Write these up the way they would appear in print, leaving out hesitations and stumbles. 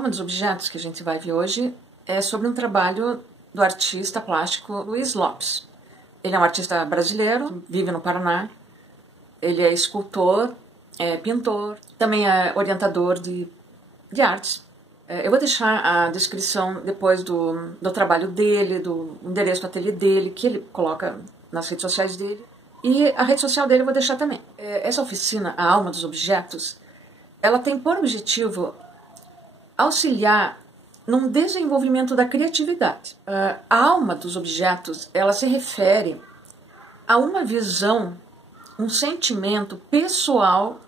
Alma dos Objetos que a gente vai ver hoje é sobre um trabalho do artista plástico Luiz Lopes. Ele é um artista brasileiro, vive no Paraná. Ele é escultor, é pintor, também é orientador de artes. Eu vou deixar a descrição depois do trabalho dele, do endereço do ateliê dele, que ele coloca nas redes sociais dele. E a rede social dele eu vou deixar também. Essa oficina, a Alma dos Objetos, ela tem por objetivo auxiliar num desenvolvimento da criatividade. A alma dos objetos, ela se refere a uma visão, um sentimento pessoal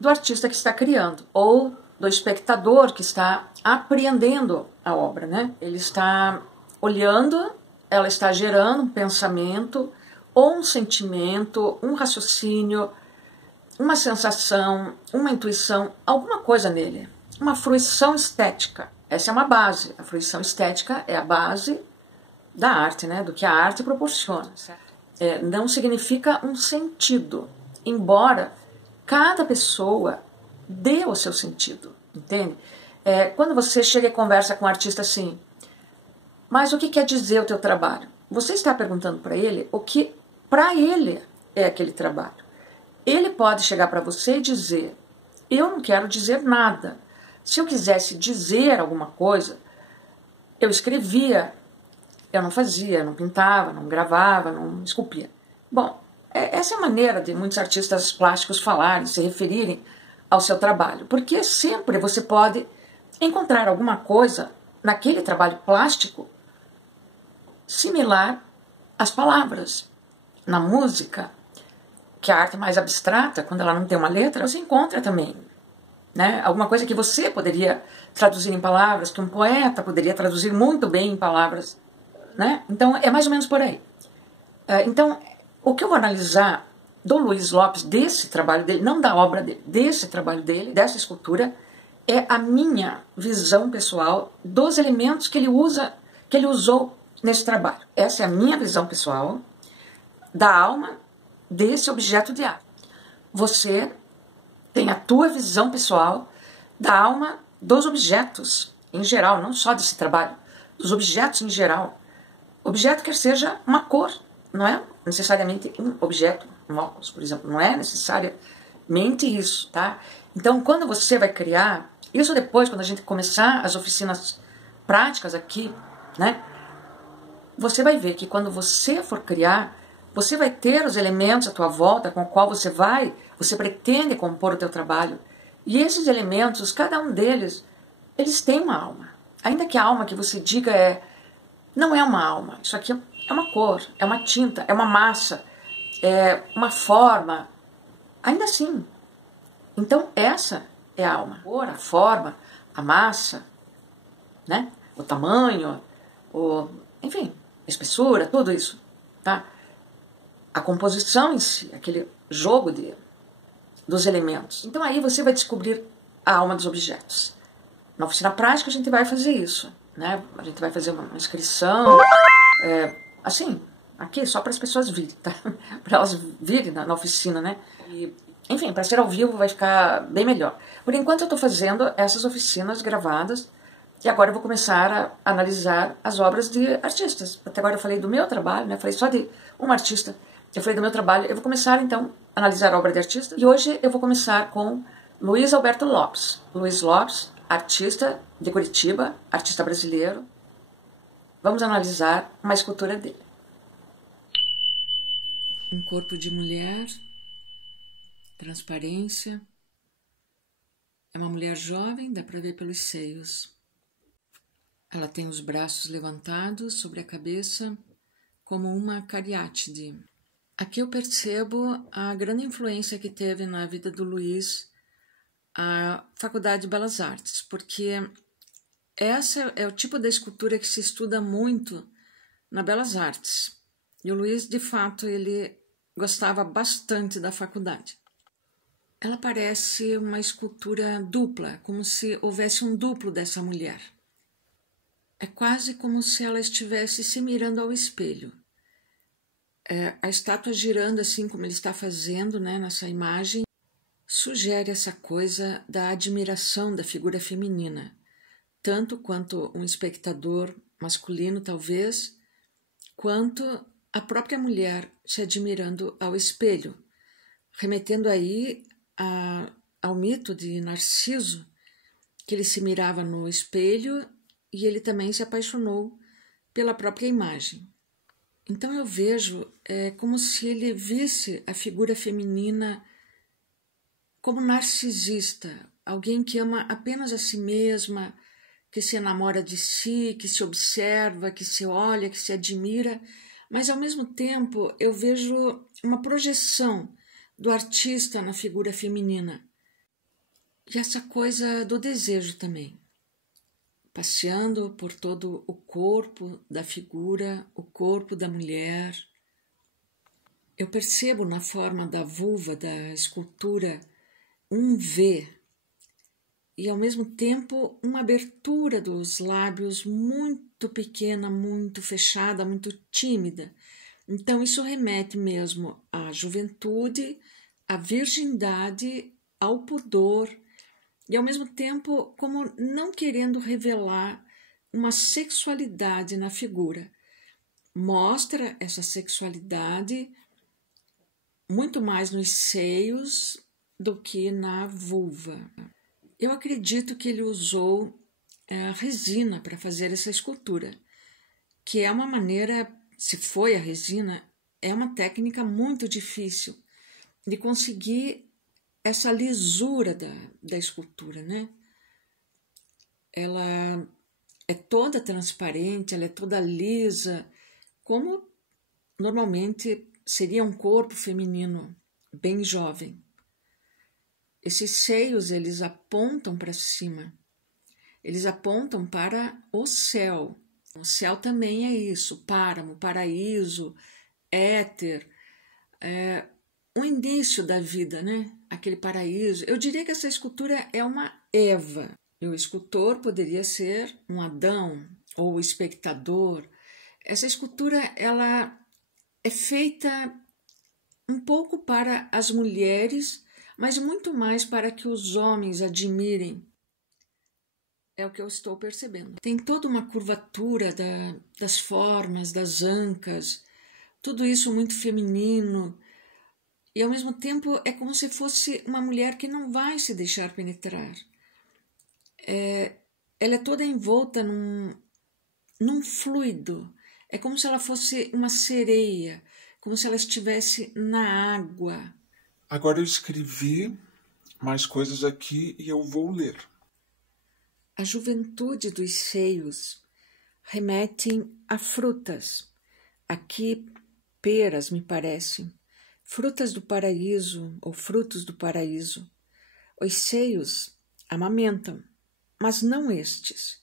do artista que está criando, ou do espectador que está apreendendo a obra, né? Ele está olhando, ela está gerando um pensamento, ou um sentimento, um raciocínio, uma sensação, uma intuição, alguma coisa nele. Uma fruição estética. Essa é uma base. A fruição estética é a base da arte, né? Do que a arte proporciona. Não significa um sentido, embora cada pessoa dê o seu sentido, entende? Quando você chega e conversa com um artista assim, mas o que quer dizer o teu trabalho? Você está perguntando para ele o que para ele é aquele trabalho. Ele pode chegar para você e dizer, eu não quero dizer nada. Se eu quisesse dizer alguma coisa, eu escrevia, eu não fazia, não pintava, não gravava, não esculpia. Bom, essa é a maneira de muitos artistas plásticos falarem, se referirem ao seu trabalho, porque sempre você pode encontrar alguma coisa naquele trabalho plástico similar às palavras. Na música, que é a arte mais abstrata, quando ela não tem uma letra, você encontra também, né? Alguma coisa que você poderia traduzir em palavras, que um poeta poderia traduzir muito bem em palavras, né? Então é mais ou menos por aí. Então, o que eu vou analisar do Luiz Lopes, desse trabalho dele, não da obra dele, desse trabalho dele, dessa escultura, é a minha visão pessoal dos elementos que ele usou nesse trabalho. Essa é a minha visão pessoal da alma desse objeto de arte. Você tem a tua visão pessoal da alma dos objetos em geral, não só desse trabalho, dos objetos em geral. Objeto quer seja uma cor, não é necessariamente um objeto, um óculos, por exemplo, não é necessariamente isso, tá? Então, quando você vai criar, isso depois, quando a gente começar as oficinas práticas aqui, né? Você vai ver que quando você for criar, você vai ter os elementos à tua volta com o qual você pretende compor o teu trabalho. E esses elementos, cada um deles, eles têm uma alma. Ainda que a alma que você diga não é uma alma. Isso aqui é uma cor, é uma tinta, é uma massa, é uma forma. Ainda assim. Então essa é a alma. A cor, a forma, a massa, né? O tamanho, enfim, a espessura, tudo isso, tá? A composição em si, aquele jogo dos elementos. Então aí você vai descobrir a alma dos objetos. Na oficina prática a gente vai fazer isso, né? A gente vai fazer uma inscrição, assim, aqui só para as pessoas virem, tá? Para elas virem na oficina, né? E, enfim, para ser ao vivo vai ficar bem melhor. Por enquanto eu estou fazendo essas oficinas gravadas e agora eu vou começar a analisar as obras de artistas. Até agora eu falei do meu trabalho, né? Falei só de um artista. Eu falei do meu trabalho, eu vou começar então a analisar a obra de artista. E hoje eu vou começar com Luiz Alberto Lopes. Luiz Lopes, artista de Curitiba, artista brasileiro. Vamos analisar uma escultura dele. Um corpo de mulher, transparência. É uma mulher jovem, dá para ver pelos seios. Ela tem os braços levantados sobre a cabeça como uma cariátide. Aqui eu percebo a grande influência que teve na vida do Luiz a Faculdade de Belas Artes, porque essa é o tipo de escultura que se estuda muito na Belas Artes. E o Luiz, de fato, ele gostava bastante da faculdade. Ela parece uma escultura dupla, como se houvesse um duplo dessa mulher. É quase como se ela estivesse se mirando ao espelho. A estátua girando assim como ele está fazendo, né, nessa imagem, sugere essa coisa da admiração da figura feminina. tanto quanto um espectador masculino, talvez, quanto a própria mulher se admirando ao espelho, remetendo aí ao mito de Narciso, que ele se mirava no espelho e ele também se apaixonou pela própria imagem. Então eu vejo como se ele visse a figura feminina como narcisista, alguém que ama apenas a si mesma, que se enamora de si, que se observa, que se olha, que se admira, mas ao mesmo tempo eu vejo uma projeção do artista na figura feminina. E essa coisa do desejo também, passeando por todo o corpo da figura, o corpo da mulher. Eu percebo na forma da vulva da escultura um V e ao mesmo tempo uma abertura dos lábios muito pequena, muito fechada, muito tímida. Então isso remete mesmo à juventude, à virgindade, ao pudor e ao mesmo tempo como não querendo revelar uma sexualidade na figura. Mostra essa sexualidade muito mais nos seios do que na vulva. Eu acredito que ele usou resina para fazer essa escultura, que é uma maneira, se foi a resina, é uma técnica muito difícil de conseguir essa lisura da escultura, né? Ela é toda transparente, ela é toda lisa, como normalmente seria um corpo feminino bem jovem. Esses seios, eles apontam para cima, eles apontam para o céu. O céu também é isso, páramo, paraíso, éter, o início da vida, né? Aquele paraíso. Eu diria que essa escultura é uma Eva, e o escultor poderia ser um Adão, ou o espectador. Essa escultura, ela é feita um pouco para as mulheres, mas muito mais para que os homens admirem. É o que eu estou percebendo. Tem toda uma curvatura das formas, das ancas, tudo isso muito feminino. E ao mesmo tempo é como se fosse uma mulher que não vai se deixar penetrar. Ela é toda envolta num fluido. É como se ela fosse uma sereia, como se ela estivesse na água. Agora eu escrevi mais coisas aqui e eu vou ler. A juventude dos seios remetem a frutas. Aqui, peras, me parece. Frutas do paraíso ou frutos do paraíso. Os seios amamentam, mas não estes.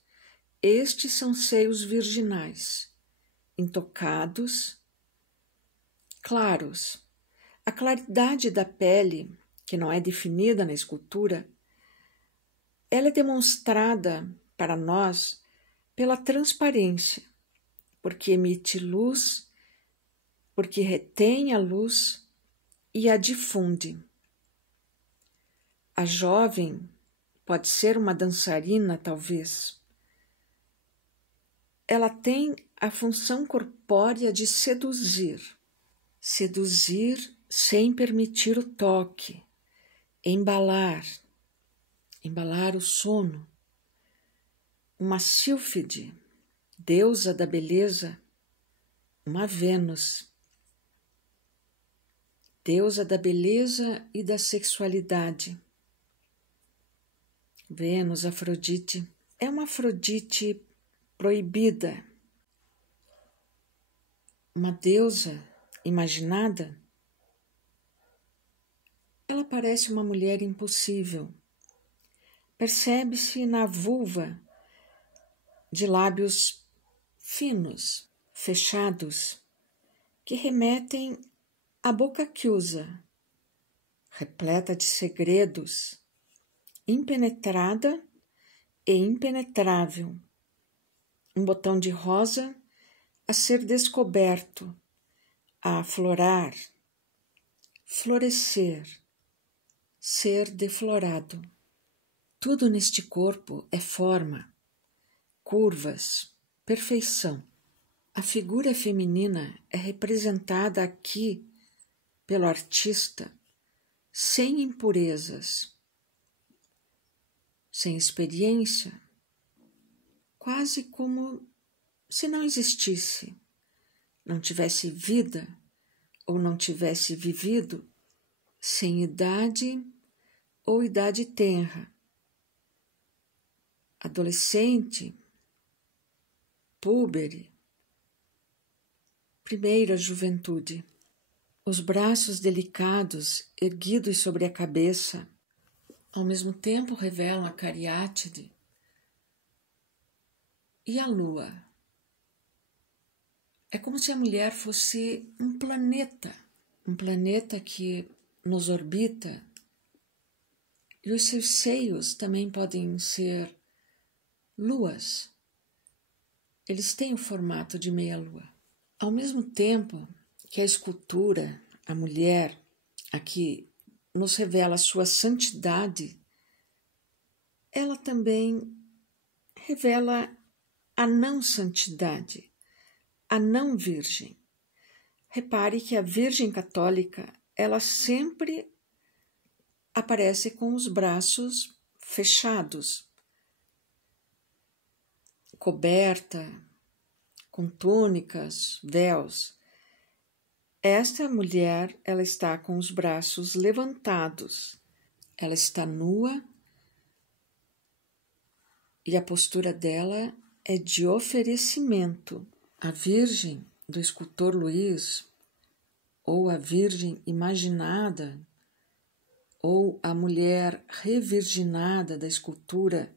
Estes são seios virginais, intocados, claros. A claridade da pele, que não é definida na escultura, ela é demonstrada para nós pela transparência, porque emite luz, porque retém a luz e a difunde. A jovem pode ser uma dançarina, talvez. Ela tem a função corpórea de seduzir. Seduzir sem permitir o toque. Embalar o sono. Uma sílfide, deusa da beleza, uma Vênus. Deusa da beleza e da sexualidade. Vênus, Afrodite, é uma Afrodite proibida. Uma deusa imaginada. Ela parece uma mulher impossível. Percebe-se na vulva de lábios finos, fechados, que remetem à boca que usa, repleta de segredos, impenetrada e impenetrável. Um botão de rosa a ser descoberto, a aflorar, florescer, ser deflorado. Tudo neste corpo é forma, curvas, perfeição. A figura feminina é representada aqui pelo artista sem impurezas, sem experiência, quase como se não existisse, não tivesse vida ou não tivesse vivido, sem idade ou idade tenra, adolescente, púbere, primeira juventude. Os braços delicados erguidos sobre a cabeça, ao mesmo tempo revelam a cariátide e a lua. É como se a mulher fosse um planeta que nos orbita, e os seus seios também podem ser luas. Eles têm o formato de meia-lua. Ao mesmo tempo que a escultura, a mulher, aqui nos revela a sua santidade, ela também revela a não santidade, a não virgem. Repare que a Virgem Católica, ela sempre aparece com os braços fechados, coberta, com túnicas, véus. Esta mulher, ela está com os braços levantados, ela está nua e a postura dela é de oferecimento. A Virgem do escultor Luiz, ou a Virgem imaginada, ou a mulher revirginada da escultura,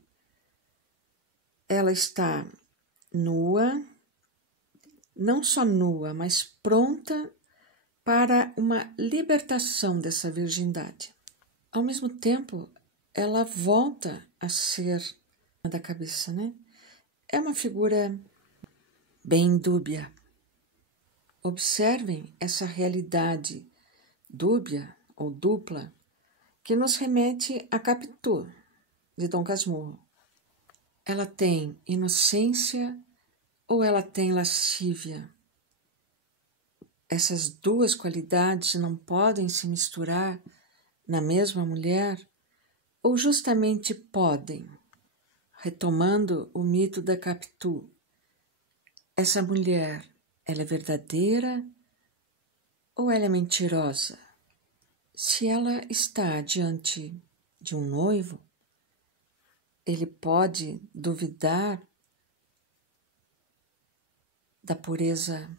ela está nua, não só nua, mas pronta para uma libertação dessa virgindade. Ao mesmo tempo, ela volta a ser da cabeça, né? É uma figura bem dúbia. Observem essa realidade dúbia ou dupla que nos remete a Capitu, de Dom Casmurro. Ela tem inocência ou ela tem lascívia? Essas duas qualidades não podem se misturar na mesma mulher ou justamente podem? Retomando o mito da Capitu, essa mulher, ela é verdadeira ou ela é mentirosa? Se ela está diante de um noivo, ele pode duvidar da pureza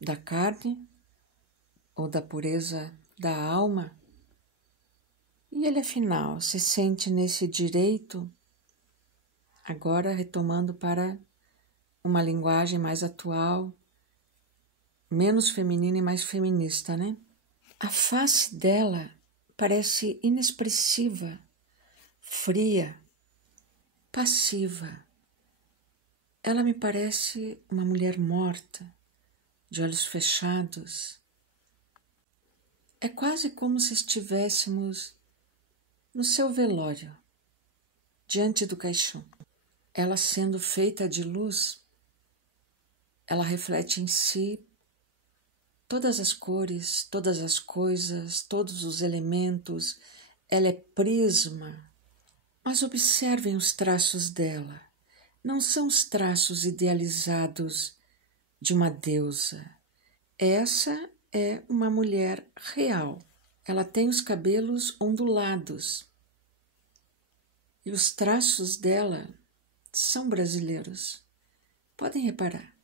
da carne ou da pureza da alma, e ele afinal se sente nesse direito, agora retomando para uma linguagem mais atual, menos feminina e mais feminista, né? A face dela parece inexpressiva, fria, passiva. Ela me parece uma mulher morta, de olhos fechados. É quase como se estivéssemos no seu velório, diante do caixão. Ela sendo feita de luz, ela reflete em si todas as cores, todas as coisas, todos os elementos. Ela é prisma. Mas observem os traços dela. Não são os traços idealizados de uma deusa. Essa é uma mulher real. Ela tem os cabelos ondulados. E os traços dela são brasileiros. Podem reparar.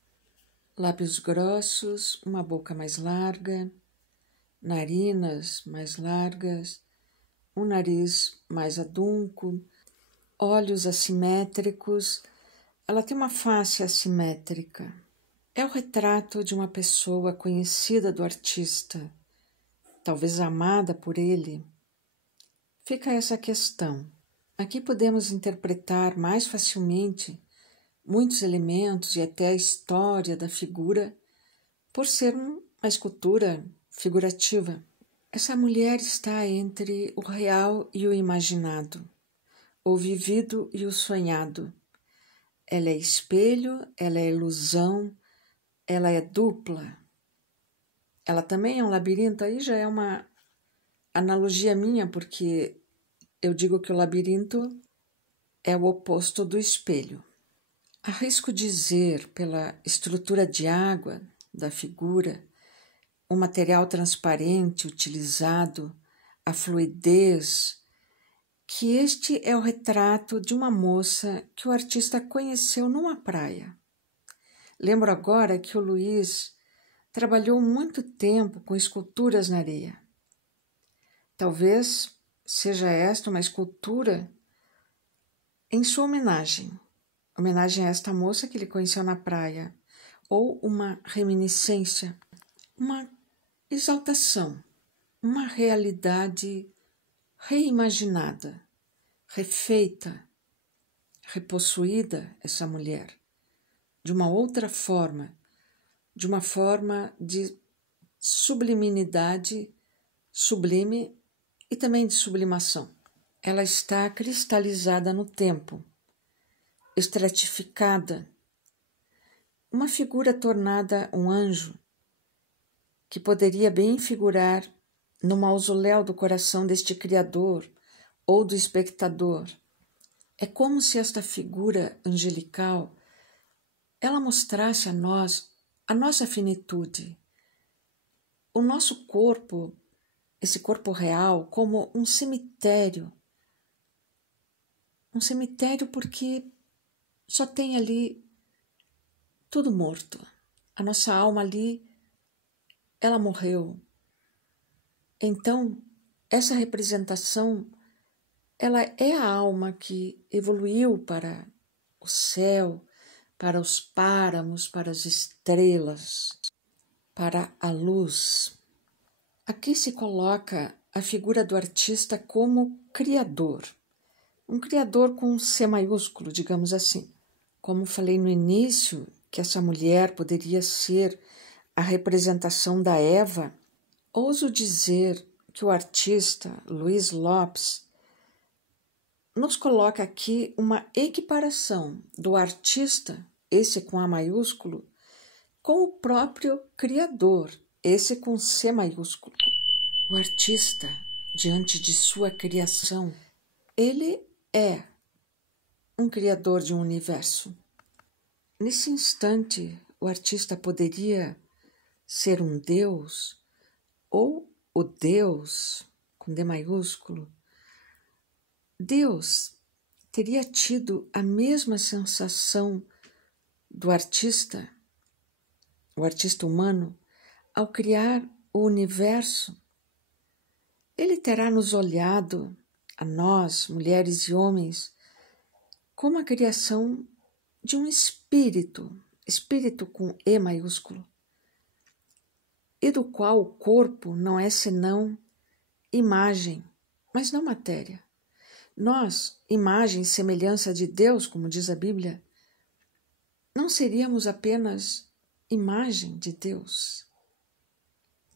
Lábios grossos, uma boca mais larga, narinas mais largas, um nariz mais adunco, olhos assimétricos. Ela tem uma face assimétrica. É o retrato de uma pessoa conhecida do artista, talvez amada por ele. Fica essa questão. Aqui podemos interpretar mais facilmente muitos elementos e até a história da figura por ser uma escultura figurativa. Essa mulher está entre o real e o imaginado, o vivido e o sonhado. ela é espelho, ela é ilusão, ela é dupla. Ela também é um labirinto, aí já é uma analogia minha, porque eu digo que o labirinto é o oposto do espelho. Arrisco dizer, pela estrutura de água da figura, o material transparente utilizado, a fluidez, que este é o retrato de uma moça que o artista conheceu numa praia. Lembro agora que o Luiz trabalhou muito tempo com esculturas na areia. Talvez seja esta uma escultura em sua homenagem a esta moça que ele conheceu na praia, ou uma reminiscência, uma exaltação, uma realidade reimaginada, refeita, repossuída, essa mulher, de uma outra forma, de uma forma de subliminidade, sublime e também de sublimação. Ela está cristalizada no tempo, estratificada, uma figura tornada um anjo, que poderia bem figurar no mausoléu do coração deste Criador ou do espectador. É como se esta figura angelical, ela mostrasse a nós a nossa finitude, o nosso corpo, esse corpo real, como um cemitério. Um cemitério porque só tem ali tudo morto. A nossa alma ali, ela morreu. Então, essa representação, ela é a alma que evoluiu para o céu, para os páramos, para as estrelas, para a luz. Aqui se coloca a figura do artista como criador. Um criador com C maiúsculo, digamos assim. Como falei no início, que essa mulher poderia ser a representação da Eva, ouso dizer que o artista Luiz Lopes nos coloca aqui uma equiparação do artista, esse com A maiúsculo, com o próprio Criador, esse com C maiúsculo. O artista, diante de sua criação, ele é um criador de um universo. Nesse instante, o artista poderia ser um Deus ou o Deus, com D maiúsculo. Deus teria tido a mesma sensação do artista, o artista humano, ao criar o universo. Ele terá nos olhado, a nós, mulheres e homens, como a criação de um espírito com E maiúsculo, e do qual o corpo não é senão imagem, mas não matéria. Nós, imagem e semelhança de Deus, como diz a Bíblia, não seríamos apenas imagem de Deus.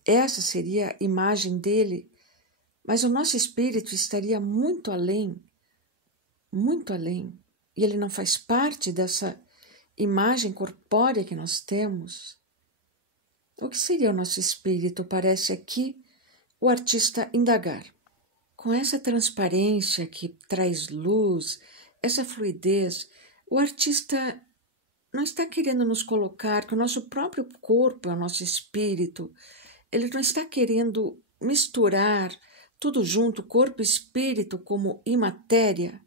Essa seria a imagem dele, mas o nosso espírito estaria muito além, e ele não faz parte dessa imagem corpórea que nós temos. O que seria o nosso espírito? Parece aqui o artista indagar. Com essa transparência que traz luz, essa fluidez, o artista não está querendo nos colocar que o nosso próprio corpo é o nosso espírito. Ele não está querendo misturar tudo junto, corpo e espírito, como imatéria.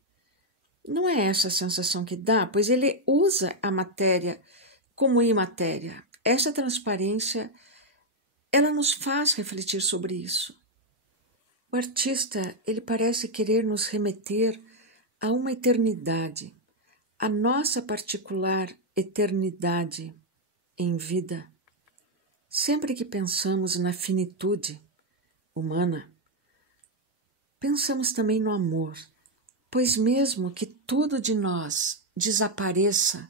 Não é essa a sensação que dá, pois ele usa a matéria como imatéria. Essa transparência, ela nos faz refletir sobre isso. O artista, ele parece querer nos remeter a uma eternidade, a nossa particular eternidade em vida. Sempre que pensamos na finitude humana, pensamos também no amor, pois mesmo que tudo de nós desapareça,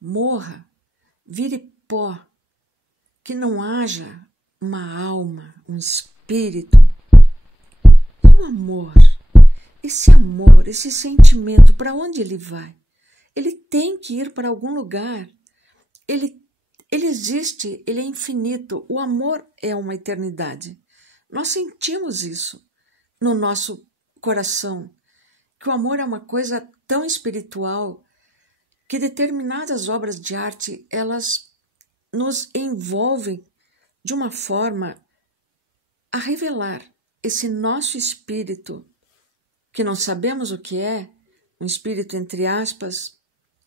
morra, vire pó, que não haja uma alma, um espírito, e o amor, esse sentimento, para onde ele vai? ele tem que ir para algum lugar. Ele existe, ele é infinito. O amor é uma eternidade. Nós sentimos isso no nosso coração, que o amor é uma coisa tão espiritual que determinadas obras de arte, elas nos envolvem de uma forma a revelar esse nosso espírito, que não sabemos o que é, um espírito entre aspas,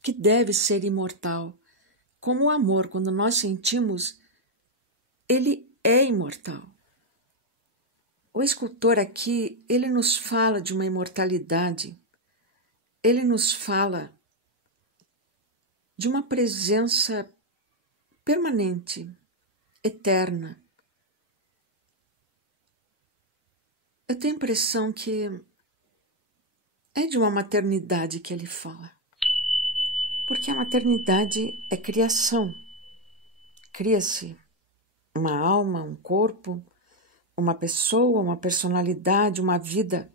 que deve ser imortal. Como o amor, quando nós sentimos, ele é imortal. O escultor aqui, ele nos fala de uma imortalidade, ele nos fala de uma presença permanente, eterna. Eu tenho a impressão que é de uma maternidade que ele fala. Porque a maternidade é criação. Cria-se uma alma, um corpo, uma pessoa, uma personalidade, uma vida.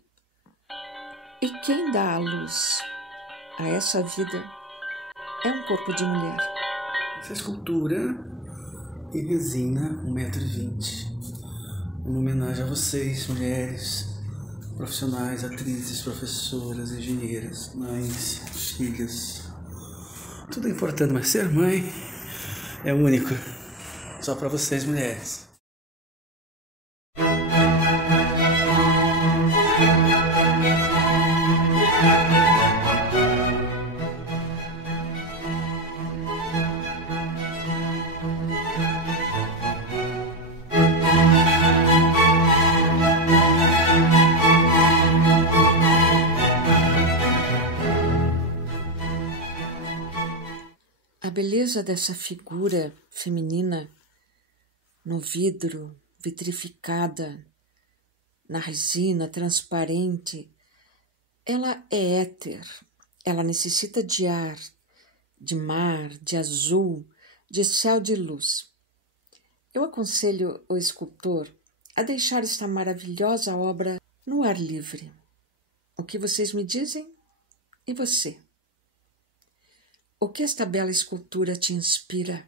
E quem dá a luz a essa vida é um corpo de mulher. Essa escultura em resina, 1,20 m. Uma homenagem a vocês, mulheres, profissionais, atrizes, professoras, engenheiras, mães, filhas. Tudo é importante, mas ser mãe é único. Só para vocês, mulheres. A beleza dessa figura feminina no vidro, vitrificada, na resina transparente, ela é éter, ela necessita de ar, de mar, de azul, de céu de luz. Eu aconselho o escultor a deixar esta maravilhosa obra no ar livre. O que vocês me dizem? E você? O que esta bela escultura te inspira?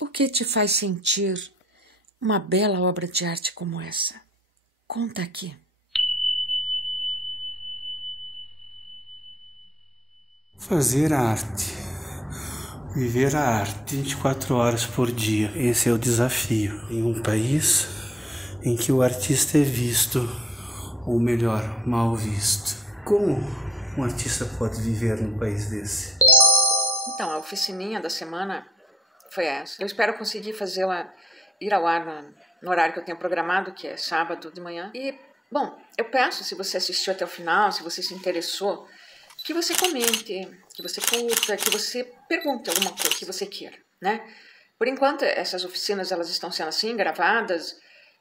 O que te faz sentir uma bela obra de arte como essa? Conta aqui. Fazer arte. Viver a arte 24 horas por dia. Esse é o desafio. Em um país em que o artista é visto, ou melhor, mal visto. Como um artista pode viver num país desse? Então, a oficininha da semana foi essa. Eu espero conseguir fazê-la ir ao ar no horário que eu tenho programado, que é sábado de manhã. E, bom, eu peço, se você assistiu até o final, se você se interessou, que você comente, que você curta, que você pergunte alguma coisa que você queira, né? Por enquanto, essas oficinas elas estão sendo assim, gravadas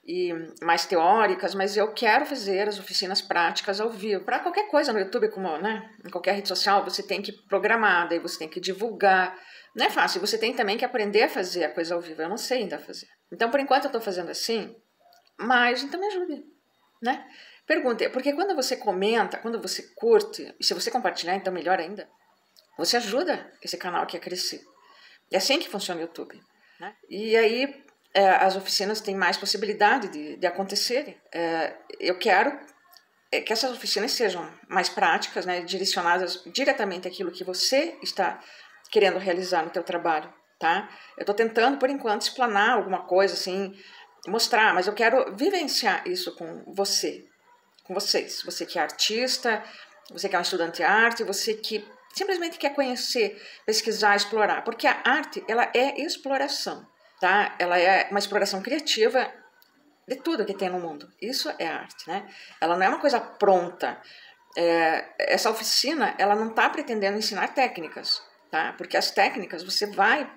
e mais teóricas, mas eu quero fazer as oficinas práticas ao vivo. Para qualquer coisa no YouTube, como, né, em qualquer rede social, você tem que programar, daí você tem que divulgar. Não é fácil, você tem também que aprender a fazer a coisa ao vivo. Eu não sei ainda fazer. Então, por enquanto, eu estou fazendo assim, mas então me ajude, né? Pergunte, porque quando você comenta, quando você curte, e se você compartilhar, então melhor ainda, você ajuda esse canal aqui a crescer. É assim que funciona o YouTube, né? E aí as oficinas têm mais possibilidade de acontecerem. Eu quero que essas oficinas sejam mais práticas, né, direcionadas diretamente àquilo que você está querendo realizar no teu trabalho, tá? Eu estou tentando, por enquanto, explanar alguma coisa, assim, mostrar, mas eu quero vivenciar isso com você, com vocês. Você que é artista, você que é um estudante de arte, você que simplesmente quer conhecer, pesquisar, explorar, porque a arte, ela é exploração, tá? Ela é uma exploração criativa de tudo que tem no mundo. Isso é arte, né? Ela não é uma coisa pronta. Essa oficina, ela não está pretendendo ensinar técnicas, tá? Porque as técnicas você vai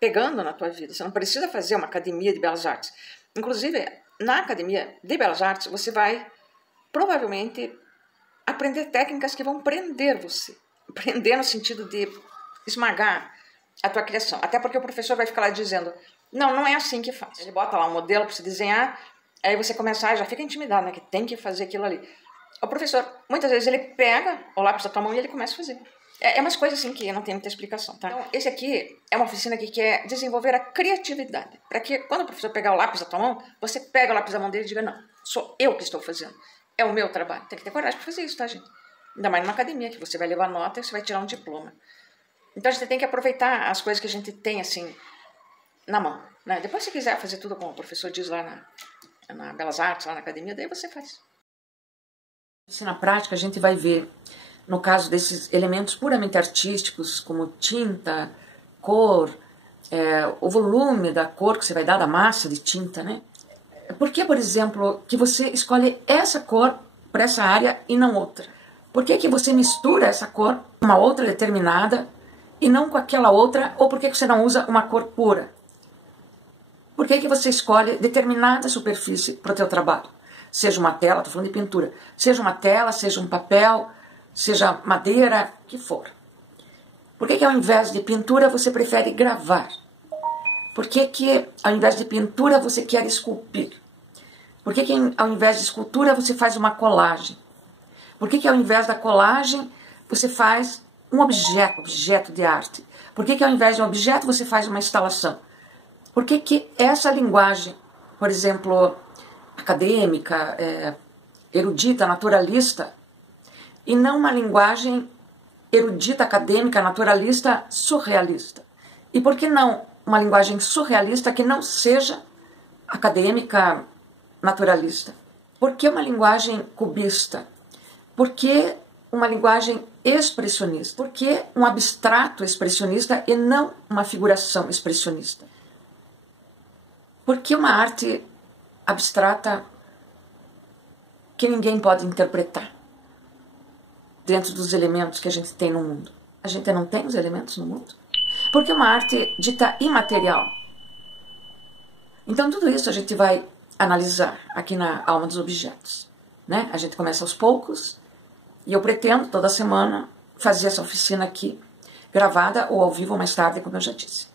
pegando na tua vida. Você não precisa fazer uma academia de belas artes. Inclusive, na academia de belas artes, você vai provavelmente aprender técnicas que vão prender você. Prender no sentido de esmagar a tua criação. Até porque o professor vai ficar lá dizendo, não é assim que faz. Ele bota lá um modelo para você desenhar, aí você começa, já fica intimidado, né, que tem que fazer aquilo ali. O professor, muitas vezes, ele pega o lápis da tua mão e ele começa a fazer. É umas coisas assim que não tem muita explicação, tá? Então, esse aqui é uma oficina que quer desenvolver a criatividade. Para que quando o professor pegar o lápis da tua mão, você pega o lápis da mão dele e diga, não, sou eu que estou fazendo. É o meu trabalho. Tem que ter coragem para fazer isso, tá, gente? Ainda mais numa academia, que você vai levar nota e você vai tirar um diploma. Então, a gente tem que aproveitar as coisas que a gente tem, assim, na mão, né? Depois, se quiser fazer tudo como o professor diz lá na Belas Artes, lá na academia, daí você faz. Na prática, a gente vai ver, no caso desses elementos puramente artísticos, como tinta, cor, o volume da cor que você vai dar, da massa de tinta, né? Por que, por exemplo, que você escolhe essa cor para essa área e não outra? Por que você mistura essa cor com uma outra determinada e não com aquela outra? Ou por que você não usa uma cor pura? Por que você escolhe determinada superfície para o teu trabalho? Seja uma tela, estou falando de pintura, seja uma tela, seja um papel, seja madeira, o que for. Por que ao invés de pintura você prefere gravar? Por que ao invés de pintura você quer esculpir? Por que ao invés de escultura você faz uma colagem? Por que ao invés da colagem você faz um objeto de arte? Por que ao invés de um objeto você faz uma instalação? Por que essa linguagem, por exemplo, acadêmica, erudita, naturalista, e não uma linguagem erudita, acadêmica, naturalista, surrealista? E por que não uma linguagem surrealista que não seja acadêmica, naturalista? Por que uma linguagem cubista? Por que uma linguagem expressionista? Por que um abstrato expressionista e não uma figuração expressionista? Por que uma arte abstrata que ninguém pode interpretar dentro dos elementos que a gente tem no mundo? A gente não tem os elementos no mundo? Por que uma arte dita imaterial? Então tudo isso a gente vai analisar aqui na Alma dos Objetos, né? A gente começa aos poucos e eu pretendo toda semana fazer essa oficina aqui, gravada ou ao vivo mais tarde, como eu já disse.